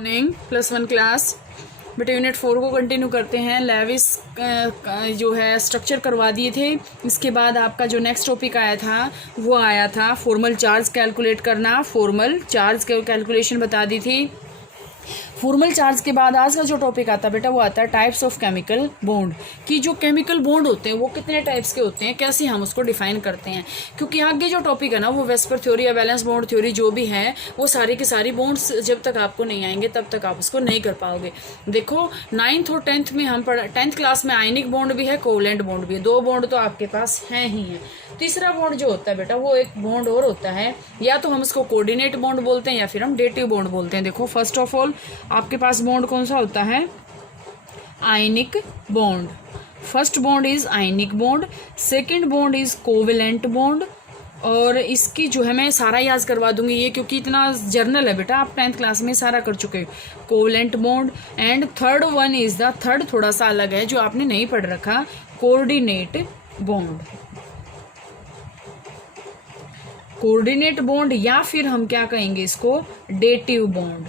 Morning +1 class बेटा unit 4 को continue करते हैं। लेविस जो है स्ट्रक्चर करवा दिए थे। इसके बाद आपका जो नेक्स्ट टॉपिक आया था वो आया था फॉर्मल चार्ज कैलकुलेट करना। फॉर्मल चार्ज कैलकुलेशन बता दी थी। फॉर्मल चार्ज के बाद आज का जो टॉपिक आता है बेटा वो आता है टाइप्स ऑफ केमिकल बॉन्ड, कि जो केमिकल बॉन्ड होते हैं वो कितने टाइप्स के होते हैं, कैसे हम उसको डिफाइन करते हैं। क्योंकि आगे जो टॉपिक है ना वो वेस्पर थ्योरी या बैलेंस बॉन्ड थ्योरी जो भी है वो सारी की सारी बॉन्ड्स जब तक आपको नहीं आएंगे तब तक आप उसको नहीं कर पाओगे। देखो 9th और 10th में हम 10th क्लास में आयनिक बॉन्ड भी है, कोवलेंट बॉन्ड भी है। 2 बॉन्ड तो आपके पास हैं ही है। तीसरा बॉन्ड जो होता है बेटा वो एक बॉन्ड और होता है, या तो हम उसको कोऑर्डिनेट बॉन्ड बोलते हैं या फिर हम डेटिव बॉन्ड बोलते हैं। देखो फर्स्ट ऑफ ऑल आपके पास बॉन्ड कौन सा होता है? Ionic bond. First bond is ionic bond, second bond is covalent bond. और इसकी जो है मैं सारा याद करवा दूंगी ये, क्योंकि इतना जर्नल है बेटा, आप 10th क्लास में सारा कर चुके हो। Covalent bond and third one is the third थोड़ा सा अलग है जो आपने नहीं पढ़ रखा, कोऑर्डिनेट बॉन्ड। कोऑर्डिनेट बॉन्ड या फिर हम क्या कहेंगे इसको, डेटिव बॉन्ड।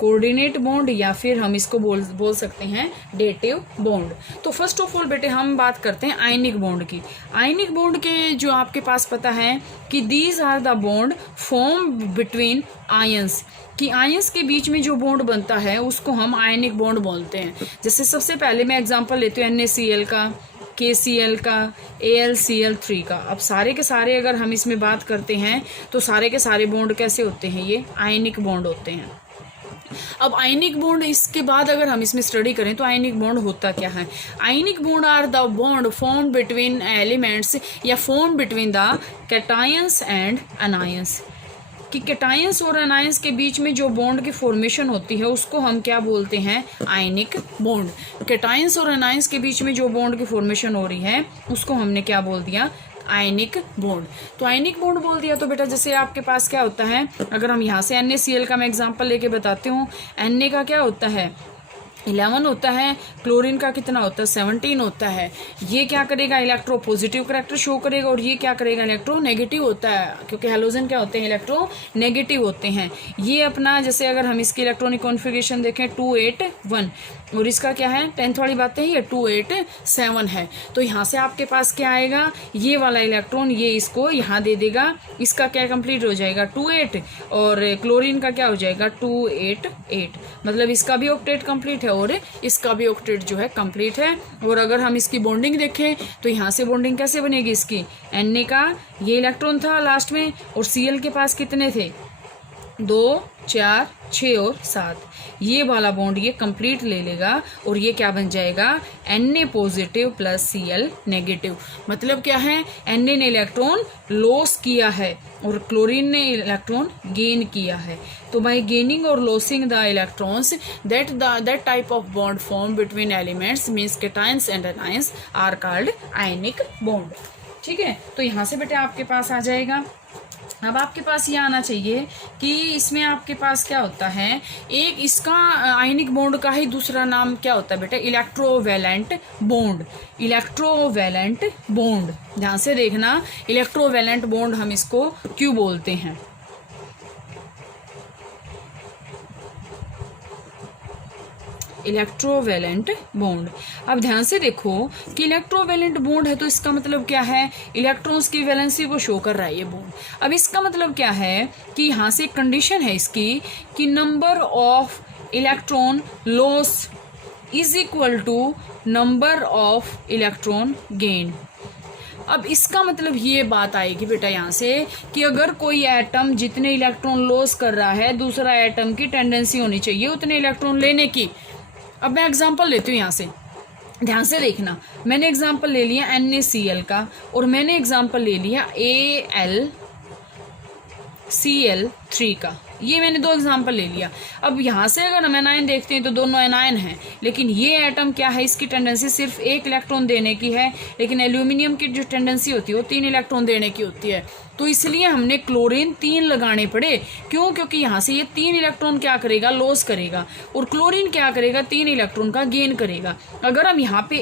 कोऑर्डिनेट बॉन्ड या फिर हम इसको बोल सकते हैं डेटिव बॉन्ड। तो फर्स्ट ऑफ ऑल बेटे हम बात करते हैं आयनिक बॉन्ड की। आयनिक बॉन्ड के जो आपके पास पता है कि these are the bond form between ions, कि आयंस के बीच में जो बॉन्ड बनता है उसको हम आयनिक बॉन्ड बोलते हैं। जैसे सबसे पहले मैं एग्जांपल लेती हूँ NaCl का, KCl का, AlCl3 का। अब सारे के सारे अगर हम इसमें बात करते हैं तो सारे के सारे बॉन्ड कैसे होते हैं? ये आयनिक बॉन्ड होते हैं। अब आयनिक बॉन्ड इसके बाद अगर हम इसमें स्टडी करें तो आयनिक बॉन्ड होता क्या है? Ionic bond are the bond form between elements या form between the cations and anions, कि कैटायंस और अनायंस के बीच में जो बॉन्ड की फॉर्मेशन होती है उसको हम क्या बोलते हैं? Ionic bond. कैटायंस और अनायंस के बीच में जो बॉन्ड की फॉर्मेशन हो रही है उसको हमने क्या बोल दिया? Ionic bond. तो आयनिक बॉन्ड बोल दिया तो बेटा जैसे आपके पास क्या होता है, अगर हम यहाँ से NaCl का मैं एग्जांपल लेके बताती हूँ। Na का क्या होता है? 11 होता है। क्लोरीन का कितना होता है? 17 होता है। ये क्या करेगा? इलेक्ट्रो पॉजिटिव करैक्टर शो करेगा, और ये क्या करेगा? इलेक्ट्रो नेगेटिव होता है, क्योंकि हेलोजन क्या होते हैं? इलेक्ट्रो नेगेटिव होते हैं। ये अपना जैसे अगर हम इसकी इलेक्ट्रॉनिक कॉन्फ़िगरेशन देखें 281, और इसका क्या है? 10th वाली बातें ही है, 287 है। तो यहाँ से आपके पास क्या आएगा? ये वाला इलेक्ट्रॉन ये इसको यहाँ दे देगा, इसका क्या कंप्लीट हो जाएगा? 28, और क्लोरीन का क्या हो जाएगा? 288। मतलब इसका भी ऑक्टेट कंप्लीट है और इसका भी ऑक्टेट जो है कंप्लीट है। और अगर हम इसकी बॉन्डिंग देखें तो यहाँ से बॉन्डिंग कैसे बनेगी इसकी? Na का ये इलेक्ट्रॉन था लास्ट में, और Cl के पास कितने थे? 2, 4, 6 और 7। ये वाला बॉन्ड ये कंप्लीट ले लेगा और ये क्या बन जाएगा? Na positive plus Cl negative. मतलब क्या है? Na ने इलेक्ट्रॉन लॉस किया है और क्लोरीन ने इलेक्ट्रॉन गेन किया है। तो बाय गेनिंग और losing the electrons that type of bond formed between elements means cations and anions are called ionic bond। ठीक है, तो यहाँ से बेटे आपके पास आ जाएगा। अब आपके पास ये आना चाहिए कि इसमें आपके पास क्या होता है, एक इसका आयनिक बॉन्ड का ही दूसरा नाम क्या होता है बेटा? Electrovalent bond. इलेक्ट्रोवैलेंट बॉन्ड, ध्यान से देखना, इलेक्ट्रोवैलेंट बॉन्ड हम इसको क्यों बोलते हैं? Electrovalent bond. अब ध्यान से देखो कि इलेक्ट्रोवैलेंट बॉन्ड है तो इसका मतलब क्या है? इलेक्ट्रॉन्स की वैलेंसी को शो कर रहा है ये बॉन्ड। अब इसका मतलब क्या है कि यहाँ से एक कंडीशन है इसकी कि number of electron loss is equal to number of electron gain. अब इसका मतलब ये बात आएगी बेटा यहाँ से कि अगर कोई एटम जितने इलेक्ट्रॉन लॉस कर रहा है, दूसरा एटम की टेंडेंसी होनी चाहिए उतने इलेक्ट्रॉन लेने की। अब मैं एग्जांपल लेती हूँ यहाँ से, ध्यान से देखना। मैंने एग्जांपल ले लिया NaCl का, और मैंने एग्जांपल ले लिया AlCl3 का। ये मैंने 2 एग्जांपल ले लिया। अब यहाँ से अगर हम एनायन देखते हैं तो दोनों एनायन हैं, लेकिन ये एटम क्या है? इसकी टेंडेंसी सिर्फ 1 इलेक्ट्रॉन देने की है, लेकिन एल्यूमिनियम की जो टेंडेंसी होती है वो 3 इलेक्ट्रॉन देने की होती है। तो इसलिए हमने क्लोरीन 3 लगाने पड़े। क्यों? क्योंकि यहाँ से ये 3 इलेक्ट्रॉन क्या करेगा, लॉस करेगा, और क्लोरीन क्या करेगा, 3 इलेक्ट्रॉन का गेन करेगा। अगर हम यहाँ पे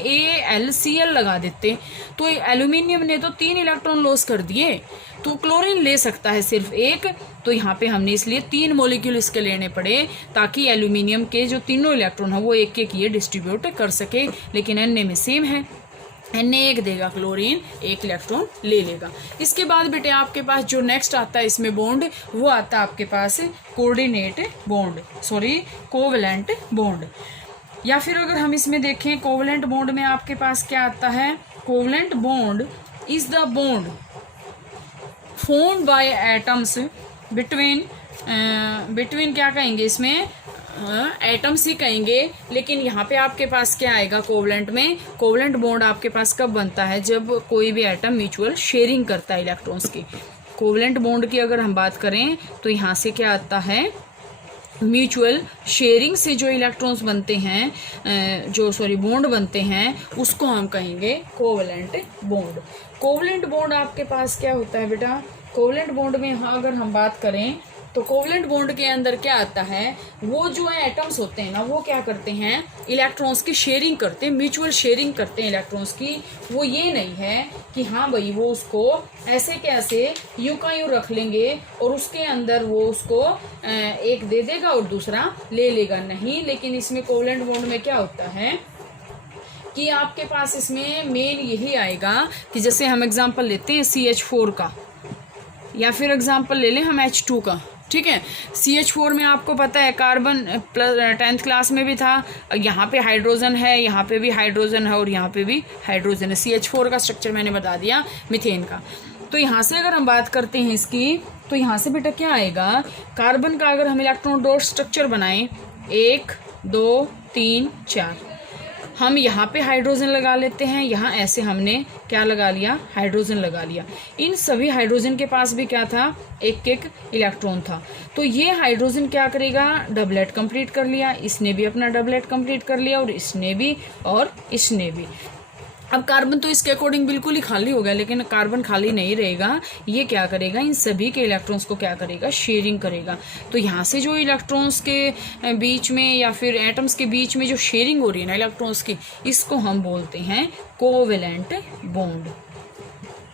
AlCl लगा देते तो एल्यूमिनियम ने तो 3 इलेक्ट्रॉन लॉस कर दिए, तो क्लोरीन ले सकता है सिर्फ 1। तो यहाँ पे हमने इसलिए 3 मॉलिक्यूल इसके लेने पड़े ताकि एल्यूमिनियम के जो तीनों इलेक्ट्रॉन है वो एक एक ये डिस्ट्रीब्यूट कर सके। लेकिन Na में सेम है, Na 1 देगा, क्लोरीन 1 इलेक्ट्रॉन ले लेगा। इसके बाद बेटे आपके पास जो नेक्स्ट आता है इसमें बॉन्ड, वो आता है आपके पास कोवेलेंट बॉन्ड। या फिर अगर हम इसमें देखें कोवेलेंट बॉन्ड में आपके पास क्या आता है, covalent bond is the bond formed by atoms between क्या कहेंगे इसमें, एटम्स ही कहेंगे। लेकिन यहाँ पे आपके पास क्या आएगा, कोवेलेंट में कोवेलेंट बॉन्ड आपके पास कब बनता है, जब कोई भी एटम म्यूचुअल शेयरिंग करता है इलेक्ट्रॉन्स की। कोवेलेंट बॉन्ड की अगर हम बात करें तो यहाँ से क्या आता है, म्यूचुअल शेयरिंग से जो इलेक्ट्रॉन्स बनते हैं, बॉन्ड बनते हैं, उसको हम कहेंगे कोवेलेंट बॉन्ड। कोवेलेंट बॉन्ड आपके पास क्या होता है बेटा, कोवेलेंट बॉन्ड में अगर हम बात करें तो कोवेलेंट बॉन्ड के अंदर क्या आता है, वो जो एटम्स होते हैं ना, वो क्या करते हैं, इलेक्ट्रॉन्स की शेयरिंग करते हैं, म्यूचुअल शेयरिंग करते हैं इलेक्ट्रॉन्स की। वो ये नहीं है कि हाँ भाई वो उसको ऐसे कैसे यूं का यूं रख लेंगे और उसके अंदर वो उसको एक दे देगा और दूसरा ले लेगा, नहीं। लेकिन इसमें कोवेलेंट बॉन्ड में क्या होता है कि आपके पास इसमें मेन यही आएगा कि जैसे हम एग्जांपल लेते हैं CH4 का, या फिर एग्जांपल ले लें हम H2 का, ठीक है। CH4 में आपको पता है कार्बन 10th क्लास में भी था, यहाँ पे हाइड्रोजन है, यहाँ पे भी हाइड्रोजन है और यहाँ पे भी हाइड्रोजन है। CH4 का स्ट्रक्चर मैंने बता दिया मीथेन का। तो यहाँ से अगर हम बात करते हैं इसकी, तो यहाँ से बेटा क्या आएगा, कार्बन का अगर हम इलेक्ट्रॉन डॉट स्ट्रक्चर बनाएं 1 2 3 4, हम यहाँ पे हाइड्रोजन लगा लेते हैं, यहाँ ऐसे हमने क्या लगा लिया, हाइड्रोजन लगा लिया। इन सभी हाइड्रोजन के पास भी क्या था, एक एक इलेक्ट्रॉन था। तो ये हाइड्रोजन क्या करेगा, डबलेट कंप्लीट कर लिया, इसने भी अपना डबलेट कंप्लीट कर लिया और इसने भी और इसने भी। अब कार्बन तो इसके अकॉर्डिंग बिल्कुल ही खाली हो गया, लेकिन कार्बन खाली नहीं रहेगा, ये क्या करेगा, इन सभी के इलेक्ट्रॉन्स को क्या करेगा, शेयरिंग करेगा। तो यहाँ से जो इलेक्ट्रॉन्स के बीच में या फिर एटम्स के बीच में जो शेयरिंग हो रही है ना इलेक्ट्रॉन्स की, इसको हम बोलते हैं कोवेलेंट बॉन्ड।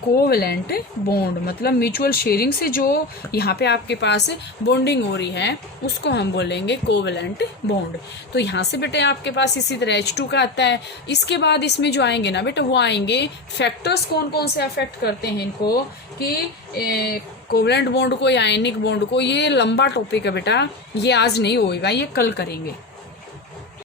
कोवेलेंट बॉन्ड मतलब म्यूचुअल शेयरिंग से जो यहाँ पे आपके पास बॉन्डिंग हो रही है, उसको हम बोलेंगे कोवेलेंट बॉन्ड। तो यहाँ से बेटे आपके पास इसी तरह H2 का आता है। इसके बाद इसमें जो आएंगे ना बेटा, वो आएंगे फैक्टर्स कौन कौन से अफेक्ट करते हैं इनको, कि कोवेलेंट बॉन्ड को या आयनिक बॉन्ड को। ये लंबा टॉपिक है बेटा, ये आज नहीं होएगा, ये कल करेंगे।